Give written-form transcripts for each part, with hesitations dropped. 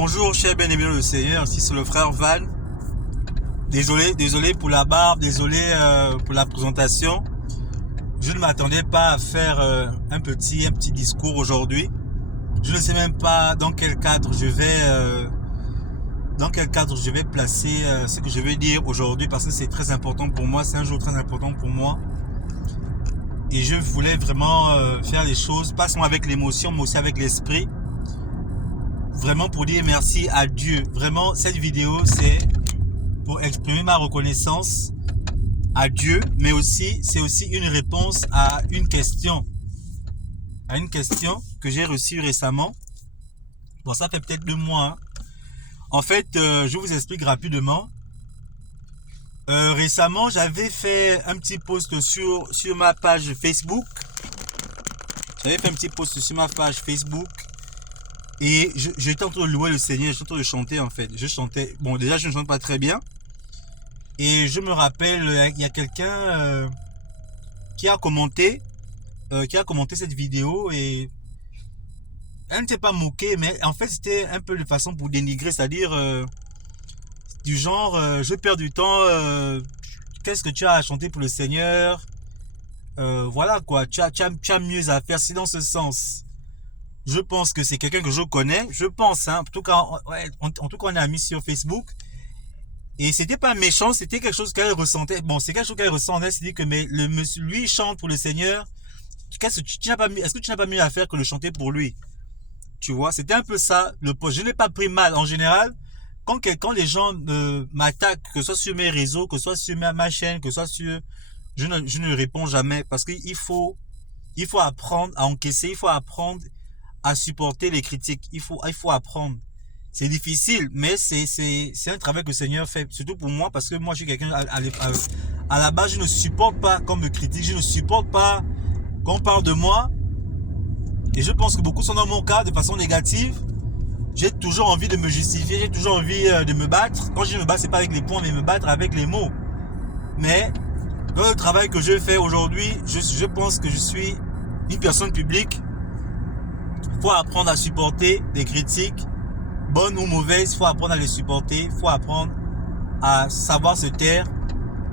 Bonjour cher bien-aimé le Seigneur, ici c'est le frère Van. Désolé pour la barbe, désolé pour la présentation. Je ne m'attendais pas à faire un petit discours aujourd'hui. Je ne sais même pas dans quel cadre je vais placer ce que je vais dire aujourd'hui parce que c'est très important pour moi, c'est un jour très important pour moi. Et je voulais vraiment faire les choses, pas seulement avec l'émotion, mais aussi avec l'esprit. Vraiment pour dire merci à Dieu. Vraiment, cette vidéo, c'est pour exprimer ma reconnaissance à Dieu, mais aussi, c'est aussi une réponse à une question. À une question que j'ai reçue récemment. Bon, ça fait peut-être 2 mois. Hein. En fait, je vous explique rapidement. Récemment, j'avais fait un petit post sur ma page Facebook. J'avais fait un petit post sur ma page Facebook. Et j'étais en train de louer le Seigneur, j'étais en train de chanter en fait. Je chantais, bon déjà je ne chante pas très bien. Et je me rappelle, il y a quelqu'un qui a commenté cette vidéo et elle ne s'est pas moquée, mais en fait c'était un peu de façon pour dénigrer, c'est-à-dire du genre, je perds du temps, qu'est-ce que tu as à chanter pour le Seigneur, voilà quoi, tu as mieux à faire, c'est dans ce sens. Je pense que c'est quelqu'un que je connais. Je pense, hein. En tout cas, on est amis sur Facebook. Et c'était pas méchant, c'était quelque chose qu'elle ressentait. Bon, c'est quelque chose qu'elle ressentait. C'est dit que mais le monsieur, lui, il chante pour le Seigneur. Est-ce que tu n'as pas mieux à faire que de chanter pour lui? Tu vois, c'était un peu ça le post. Je n'ai pas pris mal. En général, quand les gens m'attaquent, que ce soit sur mes réseaux, que ce soit sur ma chaîne, que ce soit sur, je ne réponds jamais parce qu'il faut apprendre à encaisser. Il faut apprendre à supporter les critiques. Il faut apprendre. C'est difficile, mais c'est un travail que le Seigneur fait, surtout pour moi, parce que moi je suis quelqu'un à la base, je ne supporte pas qu'on me critique, je ne supporte pas qu'on parle de moi. Et je pense que beaucoup sont dans mon cas de façon négative. J'ai toujours envie de me justifier, j'ai toujours envie de me battre. Quand je me bats, c'est pas avec les poings, mais me battre avec les mots. Mais dans le travail que je fais aujourd'hui, je pense que je suis une personne publique. Il faut apprendre à supporter des critiques, bonnes ou mauvaises, il faut apprendre à les supporter, il faut apprendre à savoir se taire,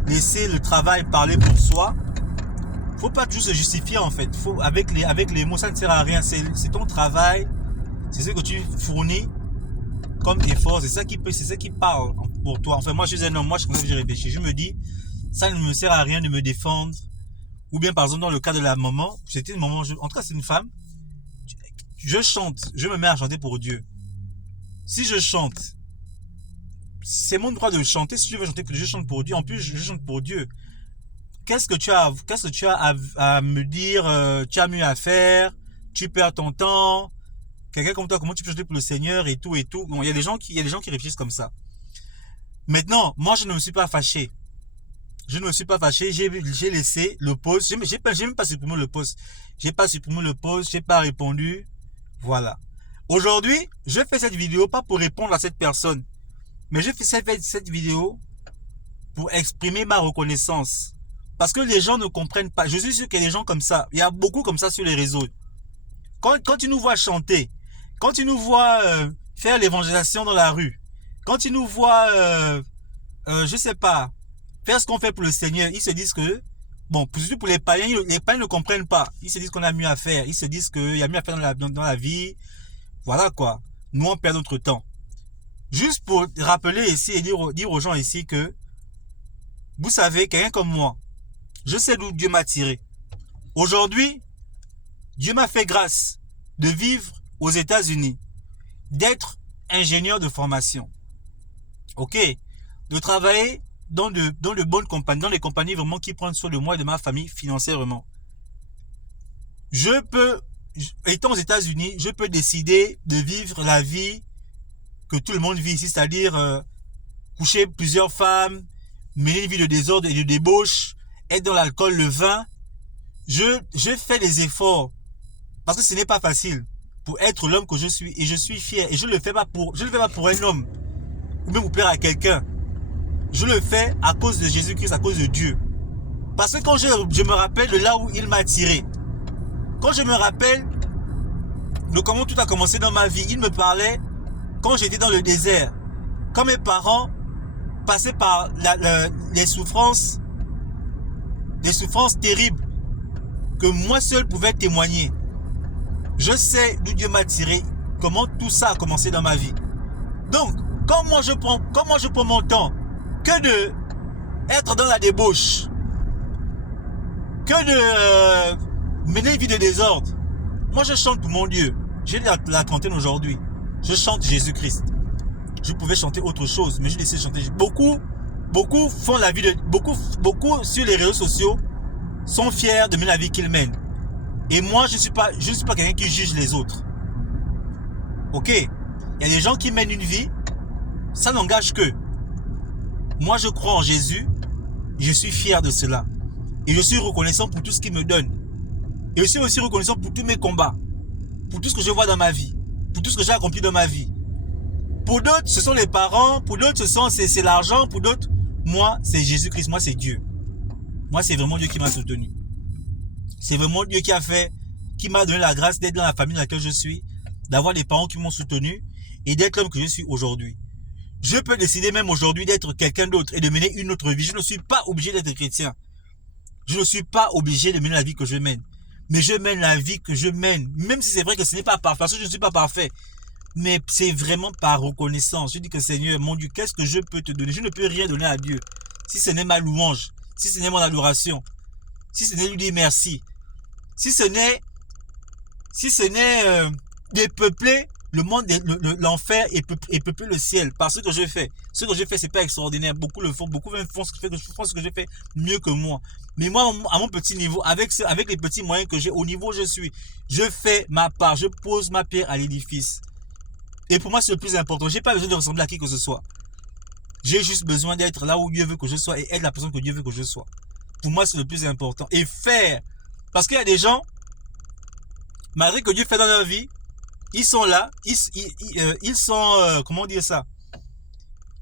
laisser le travail parler pour soi. Il ne faut pas toujours se justifier en fait. Faut, avec les mots, ça ne sert à rien. C'est ton travail, c'est ce que tu fournis comme effort, c'est ça qui parle pour toi. Enfin, moi je suis un homme, moi je réfléchis. Je me dis, ça ne me sert à rien de me défendre. Ou bien par exemple dans le cas de la maman, c'était une maman, en tout cas c'est une femme. Je chante, je me mets à chanter pour Dieu. Si je chante, c'est mon droit de chanter. Si je veux chanter, je chante pour Dieu. En plus, je chante pour Dieu. Qu'est-ce que tu as à me dire? Tu as mieux à faire. Tu perds ton temps. Quelqu'un comme toi, comment tu peux chanter pour le Seigneur et tout et tout. Bon, il y a des gens qui réfléchissent comme ça. Maintenant, moi, je ne me suis pas fâché. Je ne me suis pas fâché. J'ai laissé le post. J'ai même pas supprimé le post. J'ai pas supprimé le post. J'ai pas répondu. Voilà. Aujourd'hui, je fais cette vidéo pas pour répondre à cette personne, mais je fais cette vidéo pour exprimer ma reconnaissance. Parce que les gens ne comprennent pas. Je suis sûr qu'il y a des gens comme ça. Il y a beaucoup comme ça sur les réseaux. Quand tu nous vois chanter, quand tu nous vois faire l'évangélisation dans la rue, quand tu nous vois, je sais pas, faire ce qu'on fait pour le Seigneur, ils se disent que, bon, surtout pour les païens ne comprennent pas. Ils se disent qu'on a mieux à faire. Ils se disent qu'il y a mieux à faire dans la vie. Voilà quoi. Nous, on perd notre temps. Juste pour rappeler ici et dire aux gens ici que, vous savez, quelqu'un comme moi, je sais d'où Dieu m'a tiré. Aujourd'hui, Dieu m'a fait grâce de vivre aux États-Unis, d'être ingénieur de formation. Ok? De travailler dans de bonnes compagnies, dans les compagnies vraiment qui prennent soin de moi et de ma famille financièrement. Étant aux États-Unis, je peux décider de vivre la vie que tout le monde vit ici, c'est-à-dire coucher plusieurs femmes, mener une vie de désordre et de débauche, être dans l'alcool, le vin. Je fais des efforts parce que ce n'est pas facile pour être l'homme que je suis et je suis fier et je ne le fais pas pour un homme ou même pour plaire à quelqu'un. Je le fais à cause de Jésus-Christ, à cause de Dieu. Parce que quand je me rappelle de là où il m'a tiré, quand je me rappelle de comment tout a commencé dans ma vie, il me parlait quand j'étais dans le désert, quand mes parents passaient par les souffrances terribles que moi seul pouvais témoigner. Je sais d'où Dieu m'a tiré, comment tout ça a commencé dans ma vie. Donc, comment je prends mon temps que de être dans la débauche, que de mener une vie de désordre. Moi, je chante pour mon Dieu. J'ai la trentaine aujourd'hui. Je chante Jésus-Christ. Je pouvais chanter autre chose, mais j'ai décidé de chanter. Beaucoup font la vie de... Beaucoup sur les réseaux sociaux sont fiers de mener la vie qu'ils mènent. Et moi, je ne suis pas quelqu'un qui juge les autres. Ok? Il y a des gens qui mènent une vie, ça n'engage qu'eux. Moi, je crois en Jésus. Je suis fier de cela. Et je suis reconnaissant pour tout ce qu'il me donne. Et je suis aussi reconnaissant pour tous mes combats. Pour tout ce que je vois dans ma vie. Pour tout ce que j'ai accompli dans ma vie. Pour d'autres, ce sont les parents. Pour d'autres, c'est l'argent. Pour d'autres, moi, c'est Jésus-Christ. Moi, c'est Dieu. Moi, c'est vraiment Dieu qui m'a soutenu. C'est vraiment Dieu qui m'a donné la grâce d'être dans la famille dans laquelle je suis. D'avoir des parents qui m'ont soutenu. Et d'être l'homme que je suis aujourd'hui. Je peux décider même aujourd'hui d'être quelqu'un d'autre et de mener une autre vie. Je ne suis pas obligé d'être chrétien. Je ne suis pas obligé de mener la vie que je mène. Mais je mène la vie que je mène. Même si c'est vrai que ce n'est pas parfait. Parce que je ne suis pas parfait. Mais c'est vraiment par reconnaissance. Je dis que Seigneur, mon Dieu, qu'est-ce que je peux te donner? Je ne peux rien donner à Dieu. Si ce n'est ma louange. Si ce n'est mon adoration. Si ce n'est lui dire merci. Si ce n'est dépeupler le monde, l'enfer et peupler le ciel. Par ce que je fais. Ce que je fais, c'est pas extraordinaire. Beaucoup le font. Beaucoup même font ce que je fais mieux que moi. Mais moi, à mon petit niveau, avec les petits moyens que j'ai, au niveau où je suis, je fais ma part. Je pose ma pierre à l'édifice. Et pour moi, c'est le plus important. J'ai pas besoin de ressembler à qui que ce soit. J'ai juste besoin d'être là où Dieu veut que je sois et être la personne que Dieu veut que je sois. Pour moi, c'est le plus important. Et faire. Parce qu'il y a des gens, malgré que Dieu fait dans leur vie, ils sont là, ils sont, comment dire ça?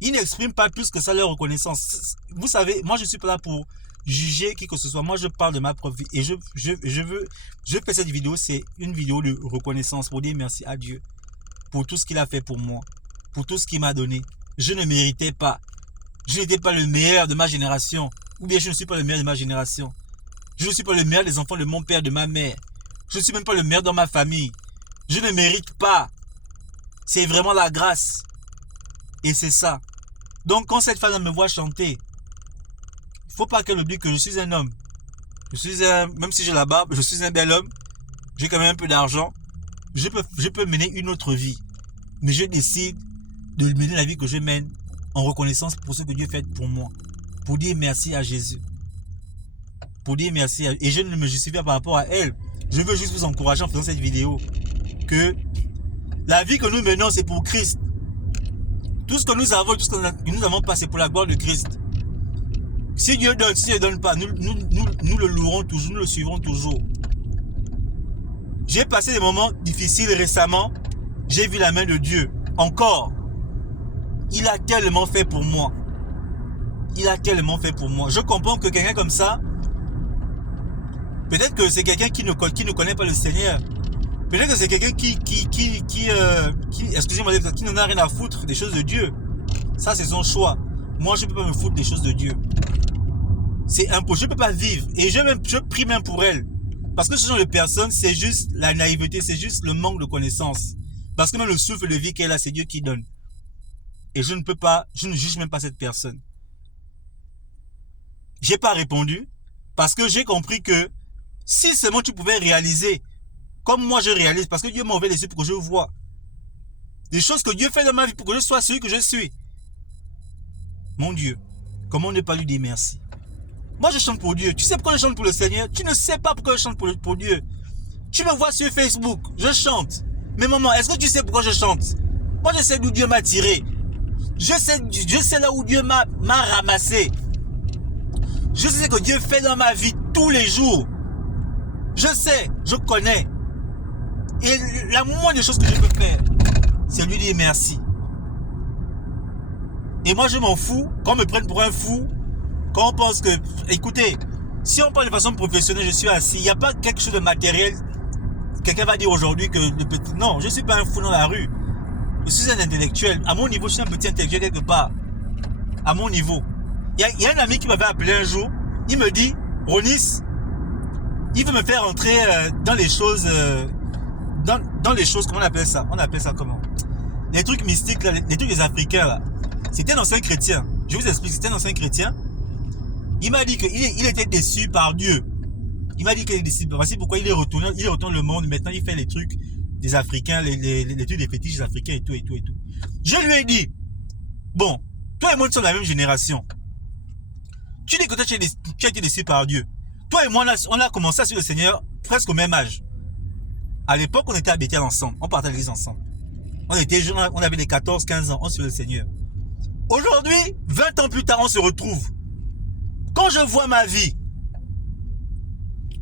Ils n'expriment pas plus que ça leur reconnaissance. Vous savez, moi je suis pas là pour juger qui que ce soit. Moi je parle de ma propre vie. Et je fais cette vidéo, c'est une vidéo de reconnaissance pour dire merci à Dieu. Pour tout ce qu'il a fait pour moi. Pour tout ce qu'il m'a donné. Je ne méritais pas. Je n'étais pas le meilleur de ma génération. Ou bien je ne suis pas le meilleur de ma génération. Je ne suis pas le meilleur des enfants de mon père, de ma mère. Je ne suis même pas le meilleur dans ma famille. Je ne mérite pas. C'est vraiment la grâce. Et c'est ça. Donc quand cette femme me voit chanter, il ne faut pas qu'elle oublie que je suis un homme. Même si j'ai la barbe, je suis un bel homme. J'ai quand même un peu d'argent. Je peux mener une autre vie. Mais je décide de mener la vie que je mène en reconnaissance pour ce que Dieu fait pour moi. Pour dire merci à Jésus. Pour dire merci à... Et je ne me justifie pas par rapport à elle. Je veux juste vous encourager en faisant cette vidéo. Que la vie que nous menons, c'est pour Christ. Tout ce que nous avons, tout ce que nous avons pas, c'est pour la gloire de Christ. Si Dieu donne, si Dieu ne donne pas, nous le louerons toujours, nous le suivrons toujours. J'ai passé des moments difficiles récemment. J'ai vu la main de Dieu. Encore. Il a tellement fait pour moi. Il a tellement fait pour moi. Je comprends que quelqu'un comme ça, peut-être que c'est quelqu'un qui ne connaît pas le Seigneur. Peut-être que c'est quelqu'un excusez-moi, qui n'en a rien à foutre des choses de Dieu. Ça, c'est son choix. Moi, je ne peux pas me foutre des choses de Dieu. C'est impossible. Je ne peux pas vivre. Et je prie même pour elle. Parce que ce genre de personnes, c'est juste la naïveté, c'est juste le manque de connaissance. Parce que même le souffle de vie qu'elle a, c'est Dieu qui donne. Et je ne juge même pas cette personne. J'ai pas répondu. Parce que j'ai compris que si seulement tu pouvais réaliser comme moi je réalise, parce que Dieu m'a ouvert les yeux pour que je vois des choses que Dieu fait dans ma vie pour que je sois celui que je suis. Mon Dieu, comment ne pas lui dire merci? Moi je chante pour Dieu. Tu sais pourquoi je chante pour le Seigneur? Tu ne sais pas pourquoi je chante pour Dieu. Tu me vois sur Facebook, je chante. Mais maman, est-ce que tu sais pourquoi je chante? Moi je sais d'où Dieu m'a tiré. Je sais là où Dieu m'a ramassé. Je sais que Dieu fait dans ma vie tous les jours. Je sais, je connais. Et la moindre chose que je peux faire, c'est lui dire merci. Et moi je m'en fous, qu'on me prenne pour un fou, quand on pense que, écoutez, si on parle de façon professionnelle, je suis assis, il n'y a pas quelque chose de matériel. Quelqu'un va dire aujourd'hui que le petit... Non, je ne suis pas un fou dans la rue. Je suis un intellectuel. À mon niveau, je suis un petit intellectuel quelque part. À mon niveau. Il y a un ami qui m'avait appelé un jour. Il me dit, Ronis, il veut me faire entrer dans les choses... dans les choses, comment on appelle ça? On appelle ça comment? Les trucs mystiques, là, les trucs des Africains, là. C'était un ancien chrétien. Je vous explique, c'était un ancien chrétien. Il m'a dit qu'il était déçu par Dieu. Il m'a dit qu'il est déçu. Voici pourquoi il retourne le monde. Maintenant, il fait les trucs des Africains, les trucs des fétiches africains et tout. Je lui ai dit, bon, toi et moi, nous sommes de la même génération. Tu dis que toi, tu as été déçu par Dieu. Toi et moi, on a commencé à suivre le Seigneur presque au même âge. À l'époque, on était à Bethel ensemble. On partait à l'église ensemble. On était jeunes, on avait des 14, 15 ans. On suivait le Seigneur. Aujourd'hui, 20 ans plus tard, on se retrouve. Quand je vois ma vie,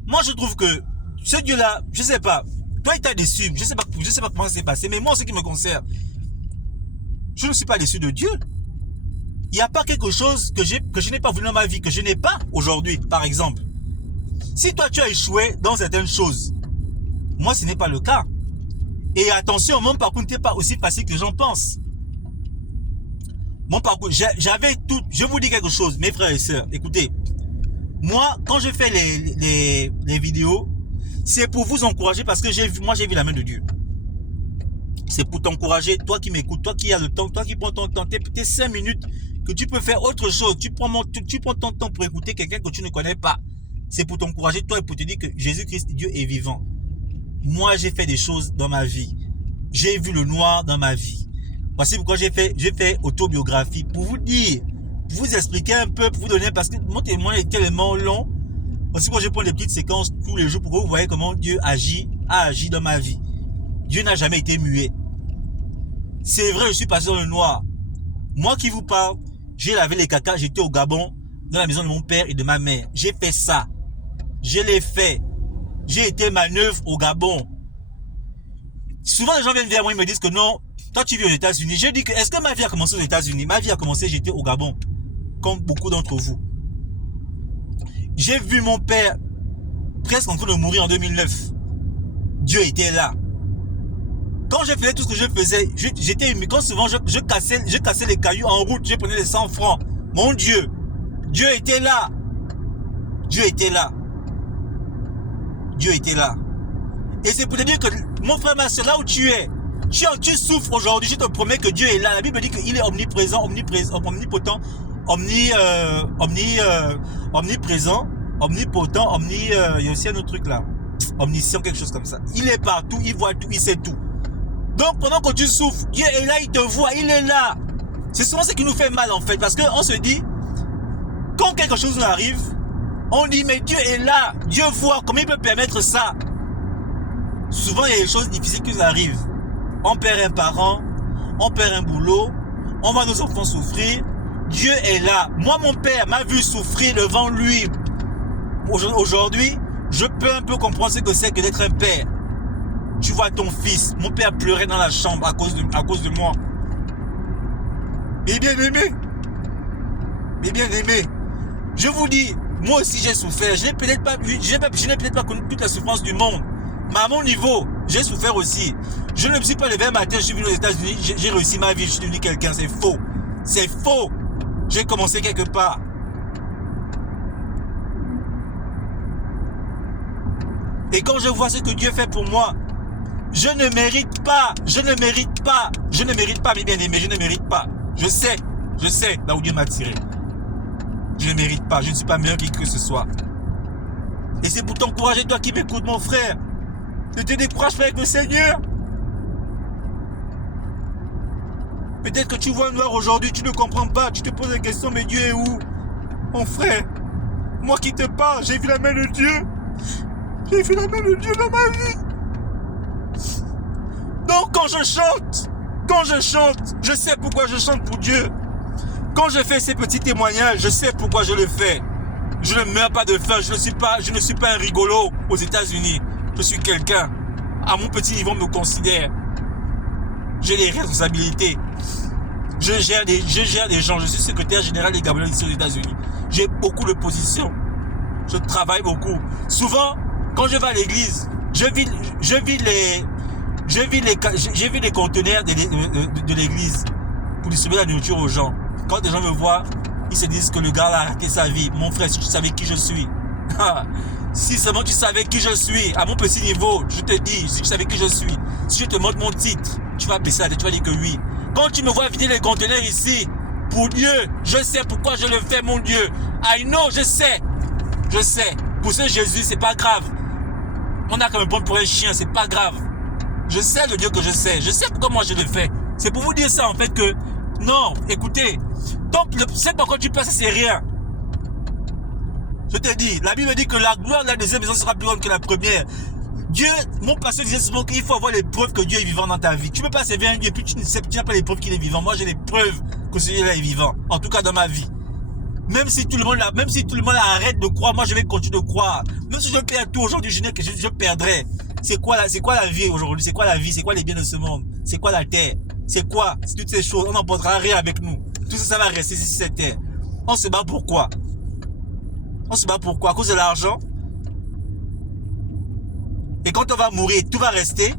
moi, je trouve que ce Dieu-là, je sais pas, toi, il t'a déçu. Je sais pas comment ça s'est passé, mais moi, en ce qui me concerne, je ne suis pas déçu de Dieu. Il n'y a pas quelque chose que je n'ai pas voulu dans ma vie, que je n'ai pas aujourd'hui, par exemple. Si toi, tu as échoué dans certaines choses, moi, ce n'est pas le cas. Et attention, mon parcours n'était pas aussi facile que les gens pensent. Mon parcours, j'avais tout. Je vous dis quelque chose, mes frères et sœurs. Écoutez, moi, quand je fais les vidéos, c'est pour vous encourager parce que moi, j'ai vu la main de Dieu. C'est pour t'encourager, toi qui m'écoutes, toi qui as le temps, toi qui prends ton temps, tes 5 minutes, que tu peux faire autre chose. Tu prends ton temps pour écouter quelqu'un que tu ne connais pas. C'est pour t'encourager, toi, et pour te dire que Jésus-Christ, Dieu est vivant. Moi, j'ai fait des choses dans ma vie. J'ai vu le noir dans ma vie. Voici pourquoi j'ai fait autobiographie. Pour vous dire, pour vous expliquer un peu, pour vous donner, parce que mon témoin est tellement long. Voici pourquoi je prends des petites séquences tous les jours pour que vous voyez comment Dieu a agi dans ma vie. Dieu n'a jamais été muet. C'est vrai, je suis passé dans le noir. Moi qui vous parle, j'ai lavé les cacas, j'étais au Gabon, dans la maison de mon père et de ma mère. J'ai fait ça. Je l'ai fait. J'ai été manœuvre au Gabon. Souvent, les gens viennent vers moi, ils me disent que non, toi tu vis aux États-Unis. Je dis que, est-ce que ma vie a commencé aux États-Unis? Ma vie a commencé, j'étais au Gabon. Comme beaucoup d'entre vous. J'ai vu mon père presque en train de mourir en 2009. Dieu était là. Quand je faisais tout ce que je faisais, j'étais humilié. Quand souvent je cassais les cailloux en route, je prenais les 100 francs. Mon Dieu, Dieu était là. Dieu était là. Dieu était là. Et c'est pour te dire que, mon frère, ma soeur, là où tu es, tu souffres aujourd'hui, je te promets que Dieu est là. La Bible dit qu'il est omniprésent, omnipotent, omniprésent, omnipotent, il y a aussi un autre truc là. Omniscient, quelque chose comme ça. Il est partout, il voit tout, il sait tout. Donc, pendant que tu souffres, Dieu est là, il te voit, il est là. C'est souvent ce qui nous fait mal, en fait, parce qu'on se dit, quand quelque chose nous arrive, on dit, mais Dieu est là, Dieu voit, comment il peut permettre ça? Souvent, il y a des choses difficiles qui nous arrivent. On perd un parent, on perd un boulot, on voit nos enfants souffrir. Dieu est là. Moi, mon père m'a vu souffrir devant lui. Aujourd'hui, je peux un peu comprendre ce que c'est que d'être un père. Tu vois ton fils, mon père pleurait dans la chambre à cause de moi. Mais bien aimé, je vous dis, moi aussi j'ai souffert. Je n'ai peut-être pas connu toute la souffrance du monde. Mais à mon niveau, j'ai souffert aussi. Je ne me suis pas levé un matin, je suis venu aux États-Unis, j'ai réussi ma vie, je suis devenu quelqu'un. C'est faux. C'est faux. J'ai commencé quelque part. Et quand je vois ce que Dieu fait pour moi, je ne mérite pas, mes bien-aimés, je ne mérite pas. Je sais, là où Dieu m'a tiré. Je ne mérite pas, je ne suis pas meilleur que ce soit. Et c'est pour t'encourager, toi qui m'écoutes, mon frère. Ne te décourage pas avec le Seigneur. Peut-être que tu vois noir aujourd'hui, tu ne comprends pas, tu te poses la question, mais Dieu est où? Mon frère, moi qui te parle, j'ai vu la main de Dieu. J'ai vu la main de Dieu dans ma vie. Donc quand je chante, je sais pourquoi je chante pour Dieu. Quand je fais ces petits témoignages, je sais pourquoi je le fais. Je ne meurs pas de faim, je ne suis pas un rigolo aux États-Unis. Je suis quelqu'un. À mon petit niveau, on me considère. J'ai des responsabilités. Je gère des gens. Je suis secrétaire général des Gabonais ici aux États-Unis. J'ai beaucoup de positions. Je travaille beaucoup. Souvent, quand je vais à l'église, je vis J'ai vu les conteneurs de l'église pour distribuer la nourriture aux gens. Quand des gens me voient, ils se disent que le gars a arrêté sa vie. Mon frère, si tu savais qui je suis. Si seulement tu savais qui je suis, à mon petit niveau, je te dis, si tu savais qui je suis, si je te montre mon titre, tu vas baisser la tête, tu vas dire que oui. Quand tu me vois vider les conteneurs ici, pour Dieu, je sais pourquoi je le fais, mon Dieu. I know, je sais. Je sais. Pour ce Jésus, c'est pas grave. On a quand même prendre pour un chien, c'est pas grave. Je sais le Dieu que je sais. Je sais pourquoi moi je le fais. C'est pour vous dire ça en fait que, non, écoutez, donc c'est pourquoi tu passes, c'est rien. Je te dis, la Bible dit que la gloire de la deuxième maison sera plus grande que la première. Dieu, mon pasteur disait souvent qu'il faut avoir les preuves que Dieu est vivant dans ta vie. Tu ne peux pas servir un Dieu et puis tu n'as pas les preuves qu'il est vivant. Moi, j'ai les preuves que ce Dieu-là est vivant. En tout cas, dans ma vie. Même si tout le monde arrête de croire, moi, je vais continuer de croire. Même si je perds tout aujourd'hui, je perdrai. C'est quoi la vie aujourd'hui? C'est quoi la vie? C'est quoi les biens de ce monde? C'est quoi la terre? C'est quoi? C'est toutes ces choses. On n'emportera rien avec nous. Tout ça, ça va rester ici sur cette terre. On se bat pourquoi? On se bat pourquoi? À cause de l'argent? Et quand on va mourir, tout va rester?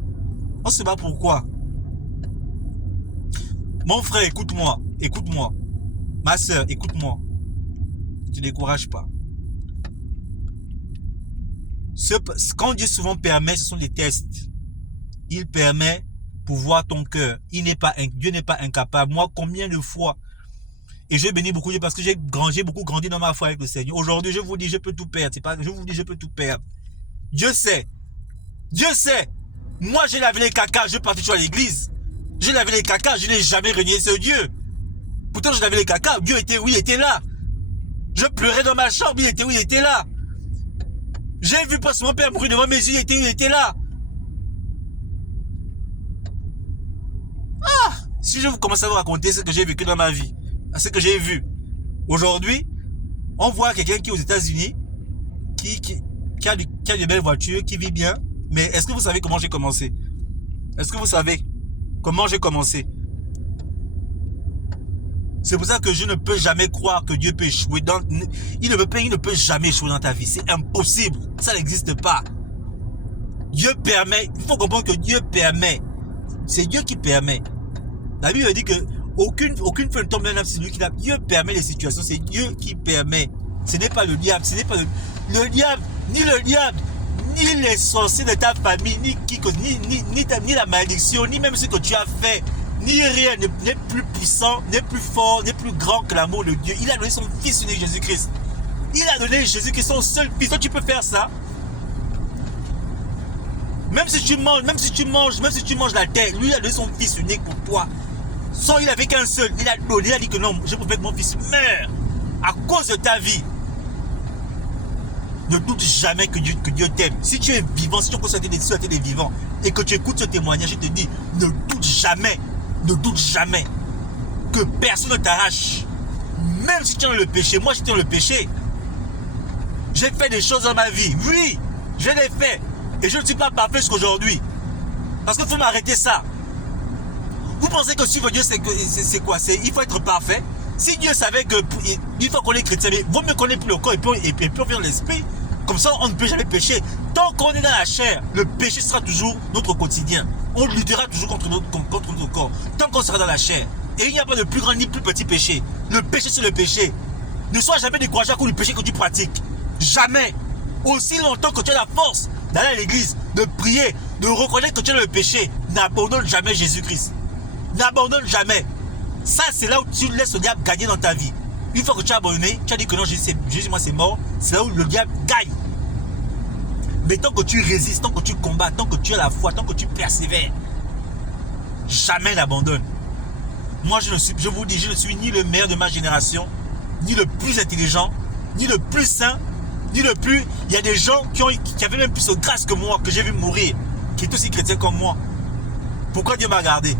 On se bat pourquoi? Mon frère, écoute-moi. Écoute-moi. Ma soeur, écoute-moi. Ne te décourage pas. Quand Dieu souvent permet, ce sont des tests. Il permet pour voir ton cœur. Dieu n'est pas incapable. Moi, combien de fois? Et je bénis beaucoup Dieu parce que j'ai beaucoup grandi dans ma foi avec le Seigneur. Aujourd'hui, je vous dis, je peux tout perdre. Je vous dis, je peux tout perdre. Dieu sait. Dieu sait. Moi, j'ai lavé les caca, je partais toujours à l'église. J'ai lavé les caca, je n'ai jamais renié ce Dieu. Pourtant, je lavais les caca, Dieu était là. Je pleurais dans ma chambre, il était là. J'ai vu passer mon père mourir devant mes yeux, il était là. Ah! Si je vous commence à vous raconter ce que j'ai vécu dans ma vie, ce que j'ai vu. Aujourd'hui, on voit quelqu'un qui est aux États-Unis, qui a de belles voitures, qui vit bien. Mais est-ce que vous savez comment j'ai commencé? Est-ce que vous savez comment j'ai commencé? C'est pour ça que je ne peux jamais croire que Dieu peut échouer. Il ne peut jamais échouer dans ta vie. C'est impossible. Ça n'existe pas. Dieu permet. Il faut comprendre que Dieu permet. C'est Dieu qui permet. La Bible dit que aucune feuille ne tombe même si c'est lui qui l'a. Dieu permet les situations. C'est Dieu qui permet. Ce n'est pas le diable. Ce n'est pas le diable. Ni le diable. Ni les sorciers de ta famille. Ni la malédiction. Ni même ce que tu as fait. Ni rien n'est plus puissant, n'est plus fort, n'est plus grand que l'amour de Dieu. Il a donné son fils unique Jésus-Christ. Il a donné Jésus-Christ son seul fils. Toi, tu peux faire ça. Même si tu manges la terre, lui il a donné son fils unique pour toi. Sans il avait qu'un seul. Il a donné, il a dit que non, je préfère que mon fils meure à cause de ta vie. Ne doute jamais que Dieu t'aime. Si tu es vivant, si tu constates des vivants et que tu écoutes ce témoignage, je te dis, ne doute jamais. Ne doute jamais que personne ne t'arrache. Même si tu es dans le péché. Moi, j'étais dans le péché. J'ai fait des choses dans ma vie. Oui, je l'ai fait. Et je ne suis pas parfait jusqu'aujourd'hui. Parce qu'il faut m'arrêter ça. Vous pensez que suivre Dieu, c'est quoi? Il faut être parfait. Si Dieu savait que il faut qu'on est chrétien, mais vaut mieux qu'on ait plus le corps et puis on vient l'esprit. Comme ça, on ne peut jamais pécher. Tant qu'on est dans la chair, le péché sera toujours notre quotidien. On luttera toujours contre notre corps. Tant qu'on sera dans la chair. Et il n'y a pas de plus grand ni plus petit péché. Le péché, c'est le péché. Ne sois jamais découragé à cause du péché que tu pratiques. Jamais. Aussi longtemps que tu as la force d'aller à l'église, de prier, de reconnaître que tu as le péché, n'abandonne jamais Jésus-Christ. N'abandonne jamais. Ça, c'est là où tu laisses le diable gagner dans ta vie. Une fois que tu as abandonné, tu as dit que non, Jésus, moi, c'est mort. C'est là où le diable gagne. Mais tant que tu résistes, tant que tu combats, tant que tu as la foi, tant que tu persévères, jamais n'abandonne. Moi, je vous dis, je ne suis ni le meilleur de ma génération, ni le plus intelligent, ni le plus saint, ni le plus... Il y a des gens qui avaient même plus de grâce que moi, que j'ai vu mourir, qui étaient aussi chrétiens comme moi. Pourquoi Dieu m'a gardé?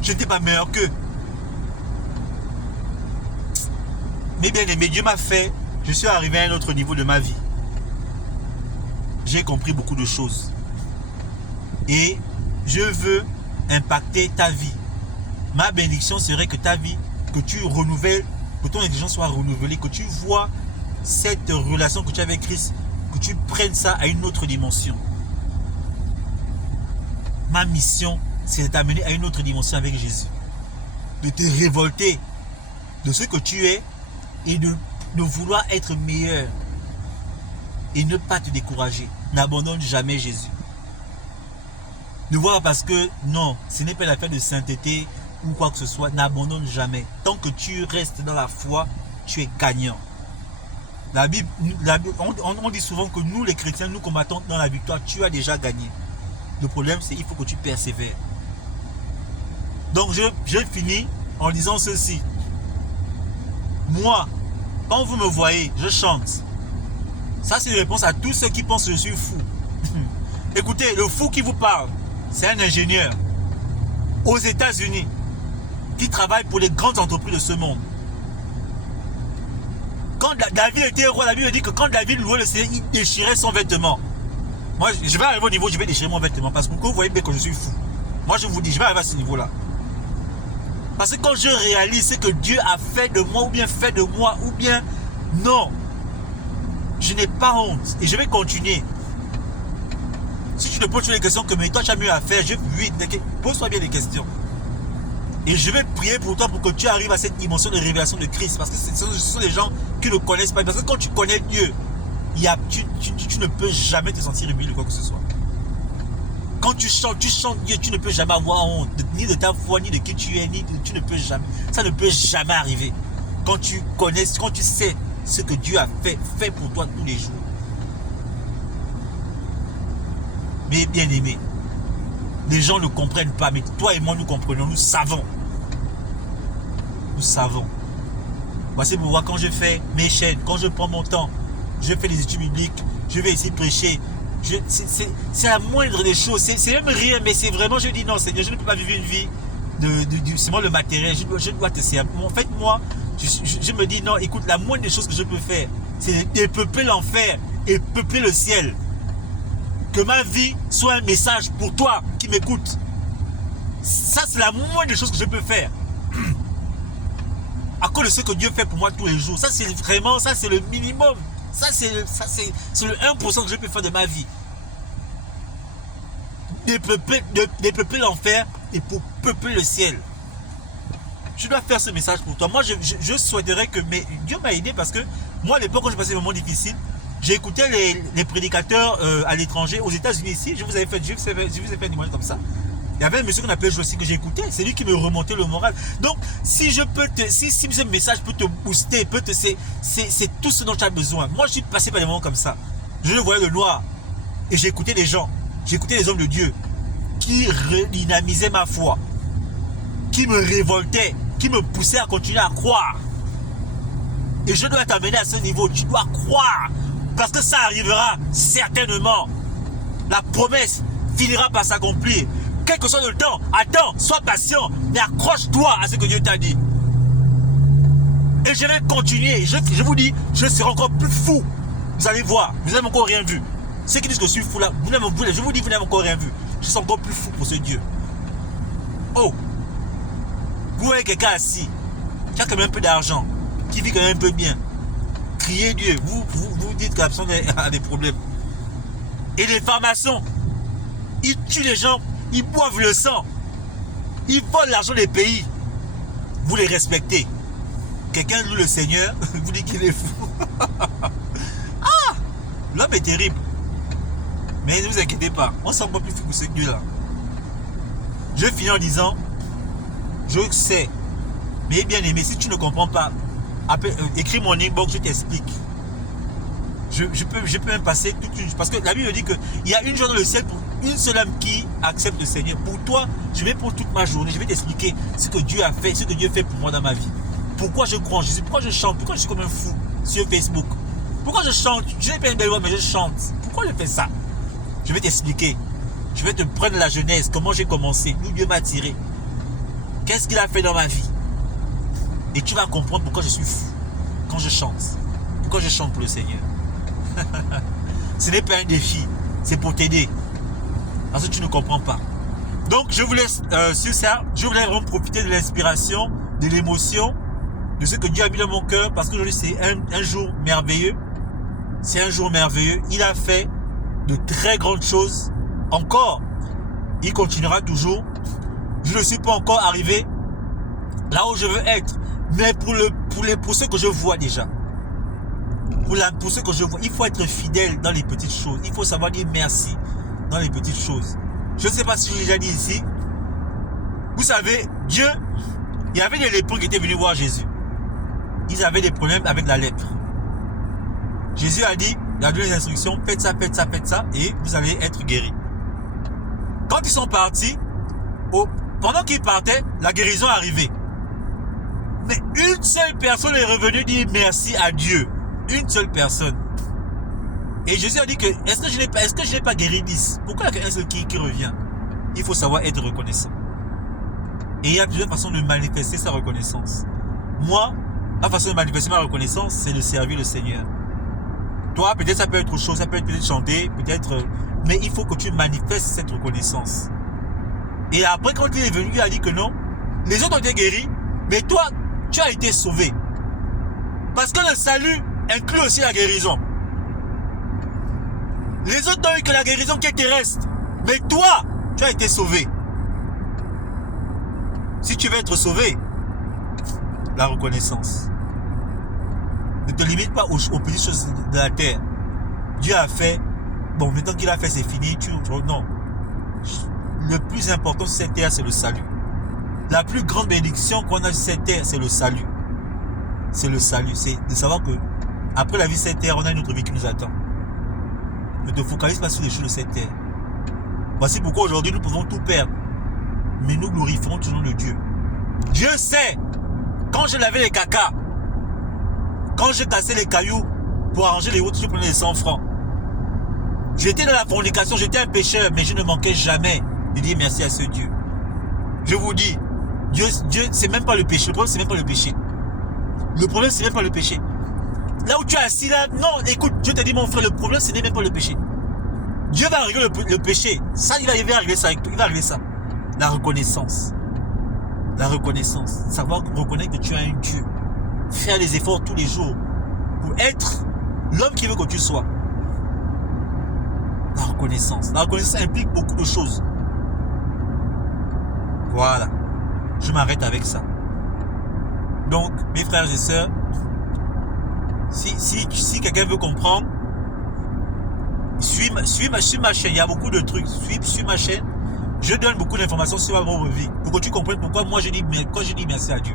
Je n'étais pas meilleur qu'eux. Mais bien aimé, Dieu m'a fait, je suis arrivé à un autre niveau de ma vie. J'ai compris beaucoup de choses. Et je veux impacter ta vie. Ma bénédiction serait que ta vie, que tu renouvelles, que ton intelligence soit renouvelée, que tu vois cette relation que tu as avec Christ, que tu prennes ça à une autre dimension. ma mission, c'est de t'amener à une autre dimension avec Jésus. De te révolter de ce que tu es et de vouloir être meilleur. Et ne pas te décourager. N'abandonne jamais Jésus. Ne vois pas parce que, non, ce n'est pas l'affaire de sainteté ou quoi que ce soit. N'abandonne jamais. Tant que tu restes dans la foi, tu es gagnant. La Bible, on dit souvent que nous, les chrétiens, nous combattons dans la victoire. Tu as déjà gagné. Le problème, c'est qu'il faut que tu persévères. Donc, je finis en disant ceci. Moi, quand vous me voyez, je chante. Ça, c'est une réponse à tous ceux qui pensent que je suis fou. Écoutez, le fou qui vous parle, c'est un ingénieur aux États-Unis qui travaille pour les grandes entreprises de ce monde. Quand David était roi, la Bible dit que quand David louait le Seigneur, il déchirait son vêtement. Moi, je vais arriver au niveau où je vais déchirer mon vêtement parce que vous voyez bien que je suis fou. Moi, je vous dis, je vais arriver à ce niveau-là. Parce que quand je réalise ce que Dieu a fait de moi, ou bien fait de moi, ou bien non, je n'ai pas honte et je vais continuer. Si tu te poses les questions que mais toi tu as mieux à faire, pose-toi bien des questions. Et je vais prier pour toi pour que tu arrives à cette dimension de révélation de Christ. Parce que ce sont des gens qui ne connaissent pas. Parce que quand tu connais Dieu, tu ne peux jamais te sentir humilié ou quoi que ce soit. Quand tu chantes Dieu, tu ne peux jamais avoir honte. Ni de ta foi, ni de qui tu es, tu ne peux jamais. Ça ne peut jamais arriver. Quand tu connais, quand tu sais ce que Dieu a fait pour toi tous les jours. Mais bien aimé, les gens ne comprennent pas, mais toi et moi nous comprenons, nous savons. Nous savons. Voici pourquoi quand je fais mes chaînes, quand je prends mon temps, je fais des études bibliques, je vais ici prêcher. C'est la moindre des choses, c'est même rien, mais c'est vraiment, je dis non Seigneur, je ne peux pas vivre une vie c'est moi le matériel, je dois te servir. En fait moi, je me dis non, écoute, la moindre des choses que je peux faire, c'est dépeupler l'enfer et peupler le ciel. Que ma vie soit un message pour toi qui m'écoute. Ça, c'est la moindre des choses que je peux faire. À cause de ce que Dieu fait pour moi tous les jours. Ça, c'est vraiment, ça, c'est le minimum. Ça, c'est le 1% que je peux faire de ma vie. Dépeupler l'enfer et pour peupler le ciel. Je dois faire ce message pour toi. Moi, je souhaiterais que... Mais Dieu m'a aidé parce que moi, à l'époque, quand je passais des moments difficiles, j'ai écouté les prédicateurs à l'étranger, aux États-Unis ici. Je vous ai fait une image comme ça. Il y avait un monsieur qu'on appelait Josie que j'écoutais. C'est lui qui me remontait le moral. Donc, si ce message peut te booster, c'est tout ce dont tu as besoin. Moi, je suis passé par des moments comme ça. Je le voyais le noir. Et j'écoutais des gens. J'écoutais les hommes de Dieu qui redynamisaient ma foi. Qui me révoltaient. Qui me poussaient à continuer à croire. Et je dois t'amener à ce niveau. Tu dois croire. Parce que ça arrivera certainement. La promesse finira par s'accomplir. Quel que soit le temps, attends, sois patient, mais accroche-toi à ce que Dieu t'a dit. Et je vais continuer. Je vous dis, je serai encore plus fou. Vous allez voir, vous n'avez encore rien vu. Ceux qui disent que je suis fou là, je vous dis, vous n'avez encore rien vu. Je suis encore plus fou pour ce Dieu. Oh, vous voyez quelqu'un assis, qui a quand même un peu d'argent, qui vit quand même un peu bien. Criez Dieu, vous dites que la personne a des problèmes. Et les pharmaciens, ils tuent les gens, ils boivent le sang, ils volent l'argent des pays. Vous les respectez. Quelqu'un loue le Seigneur, vous dit qu'il est fou. Ah, l'homme est terrible. Mais ne vous inquiétez pas, on ne sent pas plus fou que ce Dieu-là. Je finis en disant, je sais, mais bien aimé, si tu ne comprends pas, écris mon inbox, je t'explique. Je peux même passer toute une... Parce que la Bible dit qu'il y a une journée dans le ciel pour une seule âme qui accepte le Seigneur. Pour toi, je vais pour toute ma journée, je vais t'expliquer ce que Dieu a fait, ce que Dieu fait pour moi dans ma vie. Pourquoi je crois en Jésus, pourquoi je chante, pourquoi je suis comme un fou sur Facebook. Pourquoi je chante, je n'ai pas une belle voix mais je chante. Pourquoi je fais ça? Je vais t'expliquer. Je vais te prendre la genèse, comment j'ai commencé, d'où Dieu m'a tiré. Qu'est-ce qu'il a fait dans ma vie? Et tu vas comprendre pourquoi je suis fou quand je chante. Pourquoi je chante pour le Seigneur. Ce n'est pas un défi, c'est pour t'aider. Parce que tu ne comprends pas. Donc je vous laisse sur ça. Je voulais vraiment profiter de l'inspiration, de l'émotion, de ce que Dieu a mis dans mon cœur. Parce qu'aujourd'hui c'est un jour merveilleux. C'est un jour merveilleux. Il a fait de très grandes choses encore. il continuera toujours. Je ne suis pas encore arrivé là où je veux être. Mais pour ce que je vois déjà, pour ce que je vois, il faut être fidèle dans les petites choses. Il faut savoir dire merci dans les petites choses. Je ne sais pas si je l'ai déjà dit ici. Vous savez, Dieu, il y avait des lépreux qui étaient venus voir Jésus. Ils avaient des problèmes avec la lèpre. Jésus a dit, il a donné des instructions, faites ça, faites ça, faites ça, et vous allez être guéris. Quand ils sont partis, pendant qu'ils partaient, la guérison est arrivée. Mais une seule personne est revenue dire merci à Dieu. Une seule personne. Et Jésus a dit que, est-ce que je n'ai pas guéri 10? Pourquoi il y a qu'un seul qui revient? Il faut savoir être reconnaissant. Et il y a plusieurs façons de manifester sa reconnaissance. Moi, ma façon de manifester ma reconnaissance, c'est de servir le Seigneur. Toi, peut-être ça peut être autre chose, ça peut être peut-être chanter, peut-être... Mais il faut que tu manifestes cette reconnaissance. Et après, quand il est venu, il a dit que non. Les autres ont été guéris, mais toi, tu as été sauvé. Parce que le salut inclut aussi la guérison. Les autres n'ont eu que la guérison qui est terrestre. Mais toi, tu as été sauvé. Si tu veux être sauvé, la reconnaissance. Ne te limite pas aux petites choses de la terre. Dieu a fait. Bon, maintenant qu'il a fait, c'est fini. Non. Le plus important sur cette terre, c'est le salut. La plus grande bénédiction qu'on a sur cette terre, c'est le salut. C'est le salut. C'est de savoir que après la vie de cette terre, on a une autre vie qui nous attend. Ne te focalise pas sur les choses de cette terre. Voici pourquoi aujourd'hui nous pouvons tout perdre. Mais nous glorifierons toujours le Dieu. Dieu sait, quand je lavais les cacas, quand je cassais les cailloux pour arranger les routes, je prenais les 100 francs. J'étais dans la fornication, j'étais un pécheur, mais je ne manquais jamais de dire merci à ce Dieu. Je vous dis, Dieu, c'est même pas le péché. Le problème, c'est même pas le péché. Le problème, c'est même pas le péché. Là où tu es assis là, non, écoute, Dieu t'a dit mon frère, le problème, ce n'est même pas le péché. Dieu va régler le péché. Ça, il va régler ça. Il va régler ça. La reconnaissance. La reconnaissance. Savoir reconnaître que tu as un Dieu. Faire des efforts tous les jours pour être l'homme qui veut que tu sois. La reconnaissance. La reconnaissance implique beaucoup de choses. Voilà. Je m'arrête avec ça. Donc, mes frères et sœurs, si quelqu'un veut comprendre, suis ma chaîne. Il y a beaucoup de trucs. Suis ma chaîne. Je donne beaucoup d'informations sur ma propre vie. Pour que tu comprennes pourquoi moi je dis merci à Dieu.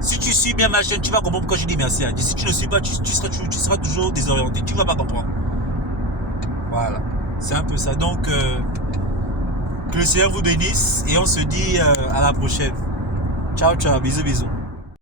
Si tu suis bien ma chaîne, tu vas comprendre pourquoi je dis merci à Dieu. Si tu ne suis pas, tu seras toujours désorienté. Tu ne vas pas comprendre. Voilà. C'est un peu ça. Donc, que le Seigneur vous bénisse. Et on se dit à la prochaine. Ciao, ciao. Bisous, bisous.